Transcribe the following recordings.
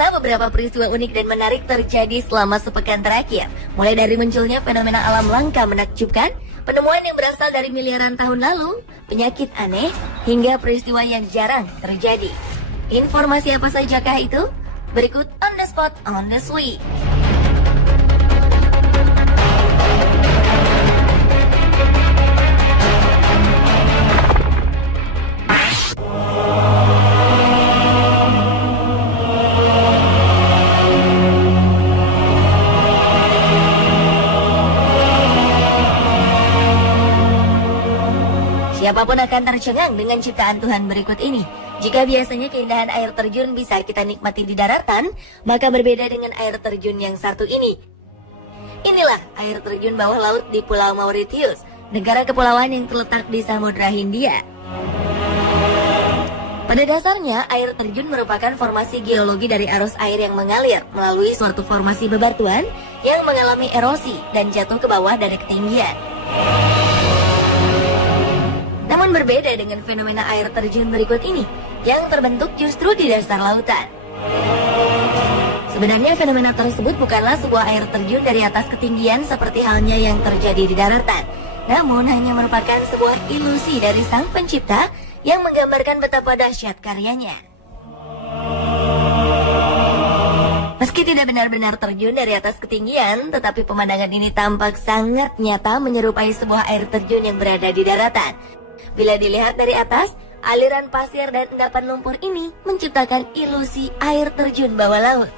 Pemirsa, beberapa peristiwa unik dan menarik terjadi selama sepekan terakhir. Mulai dari munculnya fenomena alam langka menakjubkan, penemuan yang berasal dari miliaran tahun lalu, penyakit aneh, hingga peristiwa yang jarang terjadi. Informasi apa sajakah itu? Berikut On The Spot on This Week. Siapapun akan tercengang dengan ciptaan Tuhan berikut ini. Jika biasanya keindahan air terjun bisa kita nikmati di daratan, maka berbeda dengan air terjun yang satu ini. Inilah air terjun bawah laut di Pulau Mauritius, negara kepulauan yang terletak di Samudra Hindia. Pada dasarnya, air terjun merupakan formasi geologi dari arus air yang mengalir melalui suatu formasi bebatuan yang mengalami erosi dan jatuh ke bawah dari ketinggian. Namun berbeda dengan fenomena air terjun berikut ini, yang terbentuk justru di dasar lautan. Sebenarnya fenomena tersebut bukanlah sebuah air terjun dari atas ketinggian seperti halnya yang terjadi di daratan, namun hanya merupakan sebuah ilusi dari Sang Pencipta yang menggambarkan betapa dahsyat karyanya. Meski tidak benar-benar terjun dari atas ketinggian, tetapi pemandangan ini tampak sangat nyata menyerupai sebuah air terjun yang berada di daratan. Bila dilihat dari atas, aliran pasir dan endapan lumpur ini menciptakan ilusi air terjun bawah laut.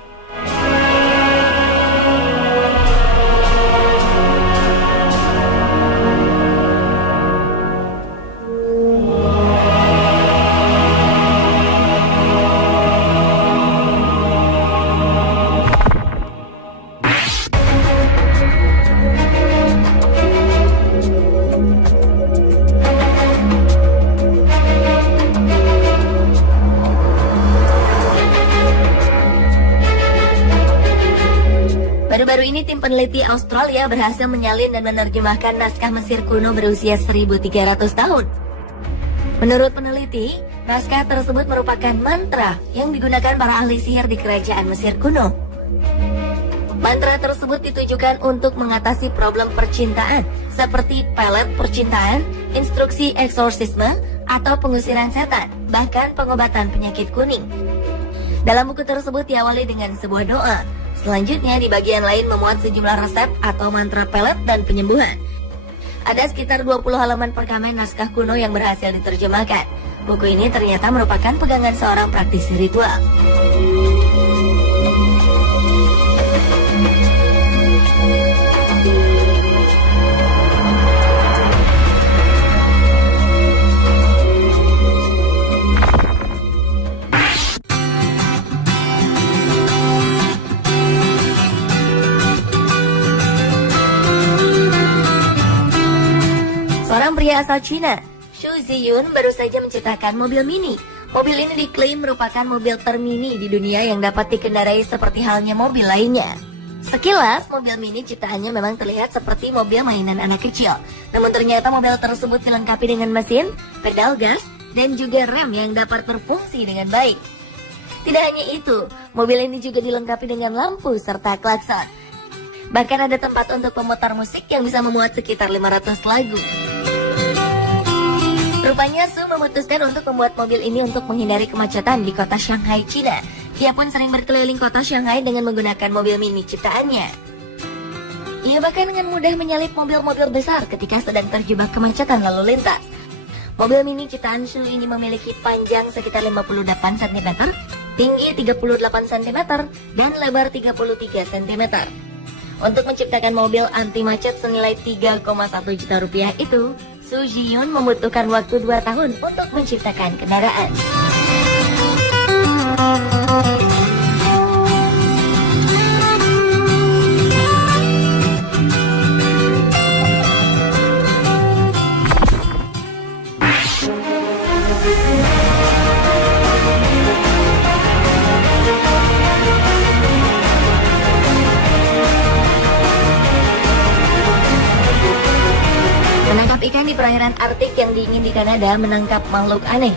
Baru-baru ini tim peneliti Australia berhasil menyalin dan menerjemahkan naskah Mesir kuno berusia 1300 tahun. Menurut peneliti, naskah tersebut merupakan mantra yang digunakan para ahli sihir di kerajaan Mesir kuno. Mantra tersebut ditujukan untuk mengatasi problem percintaan seperti pelet percintaan, instruksi eksorsisme, atau pengusiran setan, bahkan pengobatan penyakit kuning. Dalam buku tersebut diawali dengan sebuah doa. Selanjutnya di bagian lain memuat sejumlah resep atau mantra pelet dan penyembuhan. Ada sekitar 20 halaman perkamen naskah kuno yang berhasil diterjemahkan. Buku ini ternyata merupakan pegangan seorang praktisi ritual. Seorang pria asal Cina, Xu Ziyun, baru saja menciptakan mobil mini. Mobil ini diklaim merupakan mobil termini di dunia yang dapat dikendarai seperti halnya mobil lainnya. Sekilas, mobil mini ciptaannya memang terlihat seperti mobil mainan anak kecil. Namun ternyata mobil tersebut dilengkapi dengan mesin, pedal gas, dan juga rem yang dapat berfungsi dengan baik. Tidak hanya itu, mobil ini juga dilengkapi dengan lampu serta klakson. Bahkan ada tempat untuk pemutar musik yang bisa memuat sekitar 500 lagu. Rupanya Su memutuskan untuk membuat mobil ini untuk menghindari kemacetan di kota Shanghai, Cina. Ia pun sering berkeliling kota Shanghai dengan menggunakan mobil mini ciptaannya. Ia bahkan dengan mudah menyalip mobil-mobil besar ketika sedang terjebak kemacetan lalu lintas. Mobil mini ciptaan Su ini memiliki panjang sekitar 58 cm, tinggi 38 cm, dan lebar 33 cm. Untuk menciptakan mobil anti macet senilai 3,1 juta rupiah itu, Xu Ziyun membutuhkan waktu 2 tahun untuk menciptakan kendaraan. Menangkap ikan di perairan Arktik yang dingin di Kanada menangkap makhluk aneh.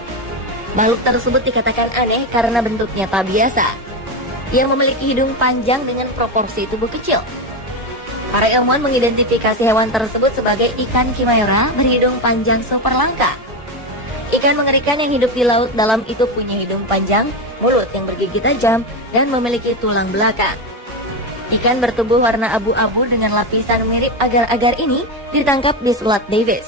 Makhluk tersebut dikatakan aneh karena bentuknya tak biasa. yang memiliki hidung panjang dengan proporsi tubuh kecil. Para ilmuwan mengidentifikasi hewan tersebut sebagai ikan Chimaera berhidung panjang super langka. Ikan mengerikan yang hidup di laut dalam itu punya hidung panjang, mulut yang bergigi tajam, dan memiliki tulang belakang. Ikan bertubuh warna abu-abu dengan lapisan mirip agar-agar ini ditangkap di Selat Davis.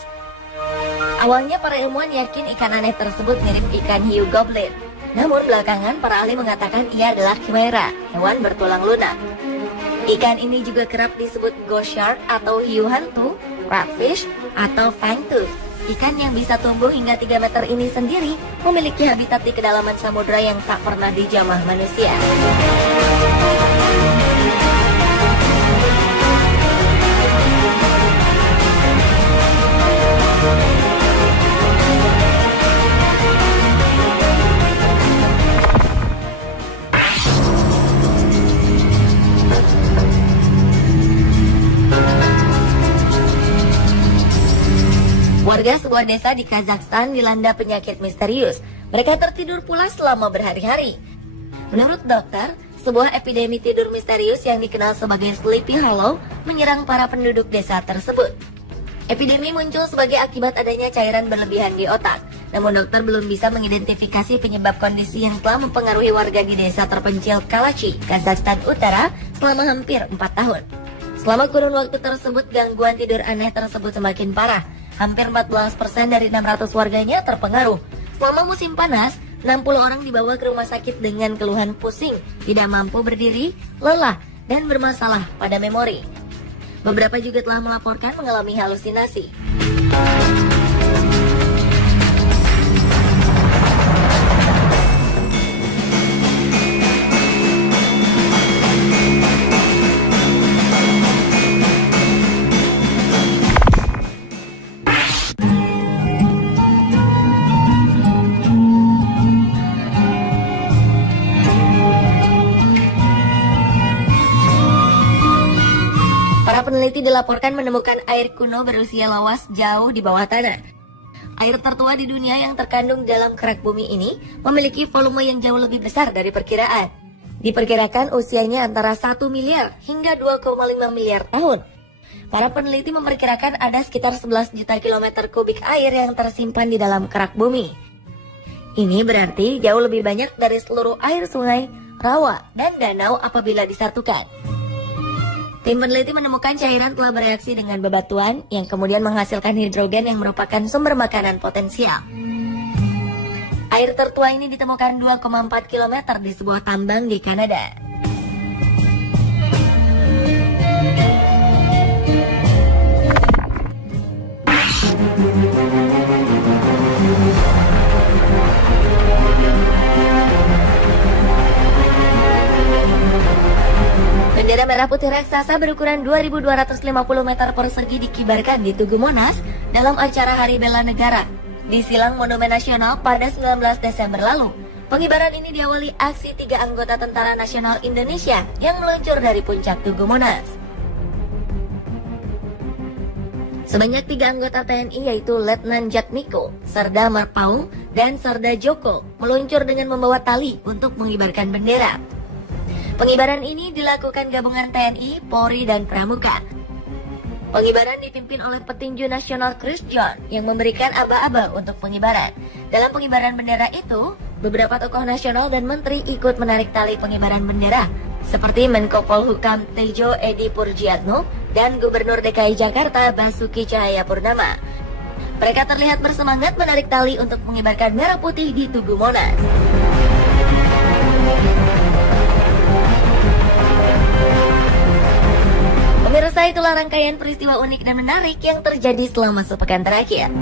Awalnya para ilmuwan yakin ikan aneh tersebut mirip ikan hiu goblin. Namun belakangan para ahli mengatakan ia adalah Chimaera, hewan bertulang lunak. Ikan ini juga kerap disebut ghost shark atau hiu hantu, crabfish, atau fangtooth. Ikan yang bisa tumbuh hingga 3 meter ini sendiri memiliki habitat di kedalaman samudra yang tak pernah dijamah manusia. Warga sebuah desa di Kazakhstan dilanda penyakit misterius. Mereka tertidur pulas selama berhari-hari. Menurut dokter, sebuah epidemi tidur misterius yang dikenal sebagai Sleepy Hollow menyerang para penduduk desa tersebut. Epidemi muncul sebagai akibat adanya cairan berlebihan di otak. Namun dokter belum bisa mengidentifikasi penyebab kondisi yang telah mempengaruhi warga di desa terpencil Kalachi, Kazakhstan Utara selama hampir 4 tahun. Selama kurun waktu tersebut, gangguan tidur aneh tersebut semakin parah. Hampir 14% dari 600 warganya terpengaruh. Selama musim panas, 60 orang dibawa ke rumah sakit dengan keluhan pusing, tidak mampu berdiri, lelah, dan bermasalah pada memori. Beberapa juga telah melaporkan mengalami halusinasi. Peneliti dilaporkan menemukan air kuno berusia lawas jauh di bawah tanah. Air tertua di dunia yang terkandung dalam kerak bumi ini memiliki volume yang jauh lebih besar dari perkiraan. Diperkirakan usianya antara 1 miliar hingga 2,5 miliar tahun. Para peneliti memperkirakan ada sekitar 11 juta kilometer kubik air yang tersimpan di dalam kerak bumi. Ini berarti jauh lebih banyak dari seluruh air sungai, rawa, dan danau apabila disatukan. Tim peneliti menemukan cairan telah bereaksi dengan bebatuan yang kemudian menghasilkan hidrogen yang merupakan sumber makanan potensial. Air tertua ini ditemukan 2,4 km di sebuah tambang di Kanada. Bendera merah putih raksasa berukuran 2.250 meter persegi dikibarkan di Tugu Monas dalam acara Hari Bela Negara di Silang Monumen Nasional pada 19 Desember lalu. Pengibaran ini diawali aksi 3 anggota Tentara Nasional Indonesia yang meluncur dari puncak Tugu Monas. Sebanyak 3 anggota TNI yaitu Letnan Jatmiko, Serda Marpaung, dan Serda Joko meluncur dengan membawa tali untuk mengibarkan bendera. Pengibaran ini dilakukan gabungan TNI, Polri, dan Pramuka. Pengibaran dipimpin oleh petinju nasional Chris John yang memberikan aba-aba untuk pengibaran. Dalam pengibaran bendera itu, beberapa tokoh nasional dan menteri ikut menarik tali pengibaran bendera, seperti Menko Polhukam Tejo Edi Purjiatno dan Gubernur DKI Jakarta Basuki Cahayapurnama. Mereka terlihat bersemangat menarik tali untuk mengibarkan merah putih di Tugu Monas. Pemirsa, itulah rangkaian peristiwa unik dan menarik yang terjadi selama sepekan terakhir.